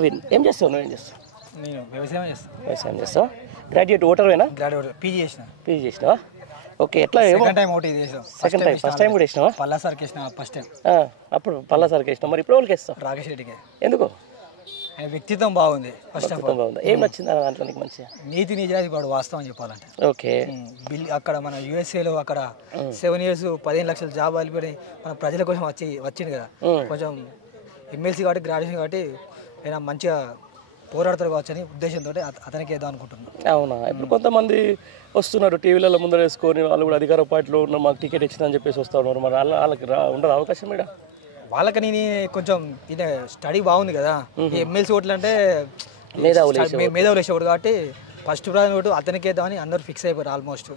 ప్రవీణ్ ఏం చేస్తావు? నువ్వేం చేస్తావు? నేను వ్యవసాయం చేస్తాను. వ్యవసాయం చేస్తావు. గ్రాడ్యుయేట్ ఓటర్వేనా? గ్రాడ్యుయేట్ పీజీ చేసినా. ఓకే, ఎట్లా? సెకండ్ టైం ఓటీ చేసాం. సెకండ్ టైం, ఫస్ట్ టైం కూడా వేసినావా? పల్లా సార్కి వేసిన ఫస్ట్ టైం. అప్పుడు పల్లా సార్కి వేసినావు. మరి ఇప్పుడు వాళ్ళకి వేస్తావు? రాకేష్ రెడ్డికి. ఎందుకు? ఆయన వ్యక్తిత్వం బాగుంది. ఫస్ట్ ఆఫ్ ఆల్ బాగుంది. ఏం నచ్చింది దాంట్లో నీకు మంచిగా? నీతి నిజాయితీ వాడు వాస్తవం చెప్పాలంటే. ఓకే. అక్కడ మన యూఎస్ఏలో అక్కడ 7 years 15 లక్షల జాబ్ వెళ్ళిపోయి మన ప్రజల కోసం వచ్చింది కదా. కొంచెం ఎమ్మెల్సీ కాబట్టి గ్రాడ్యుయేషన్ కాబట్టి ఆయన మంచిగా పోరాడతారు కావచ్చు అని ఉద్దేశంతో అతనికి ఏదో అనుకుంటున్నాను. అవునా? ఇప్పుడు కొంతమంది వస్తున్నారు టీవీలలో ముందర వేసుకొని, వాళ్ళు కూడా అధికార పార్టీలో ఉన్న మాకు టికెట్ ఇచ్చిందని చెప్పేసి వస్తూ ఉన్నారు. మరి వాళ్ళకి ఉండదు అవకాశం ఇక్కడ? వాళ్ళకని కొంచెం ఇది స్టడీ బాగుంది కదా. ఎమ్మెల్సీ ఓట్లు అంటే మేధావులు వేసేవాడు కాబట్టి ఫస్ట్ ప్రైజ్ ఓటు అతనికి వేద్దామని అందరూ ఫిక్స్ అయిపోయారు. ఆల్మోస్ట్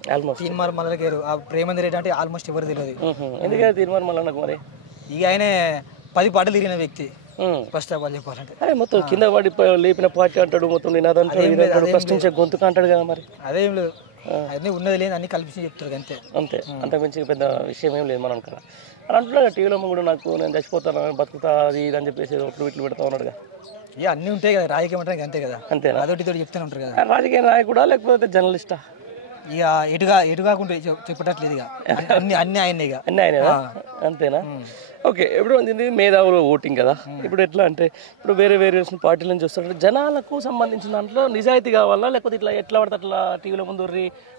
తీన్మార్ మల్లకి ప్రేమందర్ రెడ్డి అంటే ఆల్మోస్ట్ ఎవరు తెలియదు. ఎందుకంటే తీన్మార్ మల్లన్నకు మరి ఇక ఆయనే 10 పాటలు తిరిగిన వ్యక్తి. ఫస్ట్ ఆఫ్ ఆల్ చెప్పాలంటే మొత్తం కింద పడి లేపిన పార్టీ అంటాడు, మొత్తం నినాదంటాడు, ప్రశ్నించే గొంతుకు అంటాడు కదా. మరి అదేం లేదు, అన్నీ ఉన్నది లేదు అన్ని కలిపి చెప్తారు అంతే. అంతే, అంతకు మించి పెద్ద విషయం ఏం లేదు మనం కదా. అని అంటున్నాడు టీవీలో కూడా, నాకు నేను చచ్చిపోతాను బతుకుతా అది ఇది అని చెప్పేసి ఒట్లు ఇట్లు పెడతా ఉన్నాడుగా. ఇక అన్నీ ఉంటాయి కదా, రాజకీయం అంటే అంతే కదా. అంతేనా? అదొకటి తోటి చెప్తూనే ఉంటారు కదా. రాజకీయ నాయకుడా లేకపోతే జర్నలిస్టా? ఇక ఎటు కాకుండా చెప్పటట్లేదు. ఇక అన్ని ఆయనే. ఇక అన్నీ ఆయనేనా? అంతేనా? ఓకే. ఇప్పుడు మేధావులు ఓటింగ్ కదా. ఇప్పుడు ఎట్లా అంటే ఇప్పుడు వేరే పార్టీల నుంచి వస్తుంటే జనాలకు సంబంధించిన దాంట్లో నిజాయితీ కావాలా, లేకపోతే ఇట్లా ఎట్లా పడితే అట్లా టీవీలో ముందు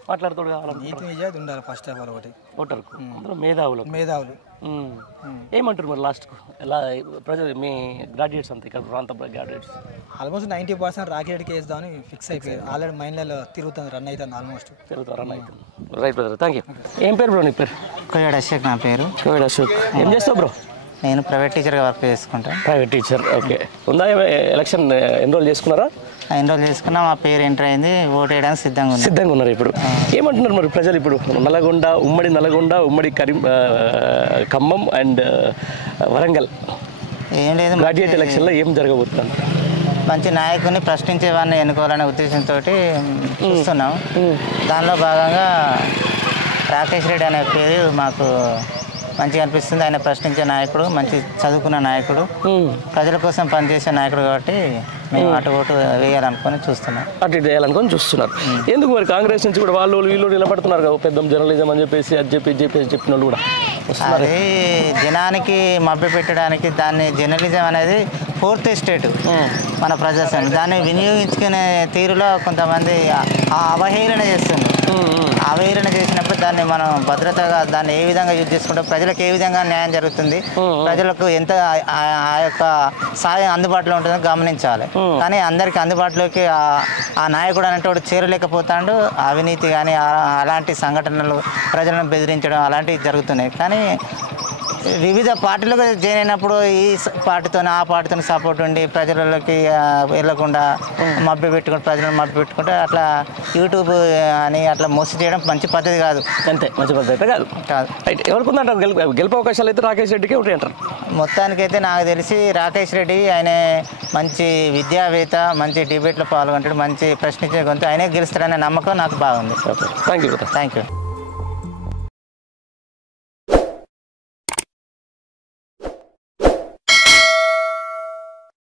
మాట్లాడుతూ కావాలా? నీతి నిజాయితీ ఉండాలి ఫస్ట్ ఆఫ్ ఆల్ ఒకటి ఓటర్కు. అందులో మేధావులు ఏమంటారు మరి లాస్ట్కు? ఎలా ప్రజలు మీ గ్రాడ్యుయేట్స్ అంతా ఇక్కడ ప్రాంత గ్రాడ్యుయేట్స్ ఆల్మోస్ట్ 90% రాకెట్కి వేద్దామని ఫిక్స్ అయిపోయారు. ఆల్రెడీ మైండ్లలో తిరుగుతుంది, రన్ అవుతుంది. ఆల్మోస్ట్ రన్ అవుతుంది. Right brother, thank you. ఏం పేరు బ్రో నీ పేరు? కోయడ్ అశోక్ నా పేరు. కోయడ్ అశోక్. ఏం చేస్తావు బ్రో? నేను ప్రైవేట్ టీచర్గా వర్క్ చేసుకుంటాను. Private teacher. ఓకే. ఉందా ఎలక్షన్ ఎన్రోల్ చేసుకున్నారా? ఎన్రోల్ చేసుకున్నా, మా పేరు ఎంటర్ అయింది, ఓటు వేయడానికి సిద్ధంగా ఉన్నారు. ఇప్పుడు ఏమంటున్నారు మరి ప్రజలు? ఇప్పుడు నల్గొండ, ఉమ్మడి ఖమ్మం అండ్ వరంగల్ ఏం లేదు, గ్రాడ్యుయేట్ ఎలక్షన్లో ఏం జరగబోతున్నాను? మంచి నాయకుడిని ప్రశ్నించే వాడిని ఎన్నుకోవాలనే ఉద్దేశంతో చూస్తున్నాం. దానిలో భాగంగా రాకేష్ రెడ్డి అనే పేరు మాకు మంచిగా అనిపిస్తుంది. ఆయన ప్రశ్నించే నాయకుడు, మంచి చదువుకున్న నాయకుడు, ప్రజల కోసం పనిచేసే నాయకుడు కాబట్టి మేము అటు ఓటు వేయాలనుకొని చూస్తున్నారు. ఎందుకు మరి కాంగ్రెస్ నుంచి కూడా వీళ్ళు నిలబడుతున్నారు కదా, పెద్ద జర్నలిజం అని చెప్పేసి అది చెప్పిన వాళ్ళు కూడా అది జనానికి మభ్య పెట్టడానికి. దాన్ని జర్నలిజం అనేది 4th estate మన ప్రజాస్వామ్యం, దాన్ని వినియోగించుకునే తీరులో కొంతమంది అవహేళన చేస్తుంది. అవహేళన చేసినప్పుడు దాన్ని మనం భద్రతగా దాన్ని ఏ విధంగా యూజ్ చేసుకుంటే ప్రజలకు ఏ విధంగా న్యాయం జరుగుతుంది, ప్రజలకు ఎంత ఆ యొక్క సాయం అందుబాటులో ఉంటుందో గమనించాలి. కానీ అందరికీ అందుబాటులోకి ఆ నాయకుడు అనేటోడు చేరలేకపోతాడు. అవినీతి కానీ అలాంటి సంఘటనలు, ప్రజలను బెదిరించడం అలాంటివి జరుగుతున్నాయి. కానీ వివిధ పార్టీలకు జాయిన్ అయినప్పుడు ఈ పార్టీతో ఆ పార్టీతో సపోర్ట్ ఉండి ప్రజలకి వెళ్ళకుండా ప్రజలను మభ్య పెట్టుకుంటే అట్లా యూట్యూబ్ అని అట్లా మోసం చేయడం మంచి పద్ధతి కాదు. అంతే, మంచి పద్ధతి కాదు. ఎవరికి ఉందంటారు గెలుపు అవకాశాలు? అయితే రాకేష్ రెడ్డికే ఉంటాయి అంటారు. మొత్తానికైతే నాకు తెలిసి రాకేష్ రెడ్డి ఆయన మంచి విద్యావేత్త, మంచి డిబేట్లో పాల్గొంటాడు, మంచి ప్రశ్నించే గొంతు, ఆయనే గెలుస్తాడనే నమ్మకం నాకు బాగుంది. Thank you. Thank you.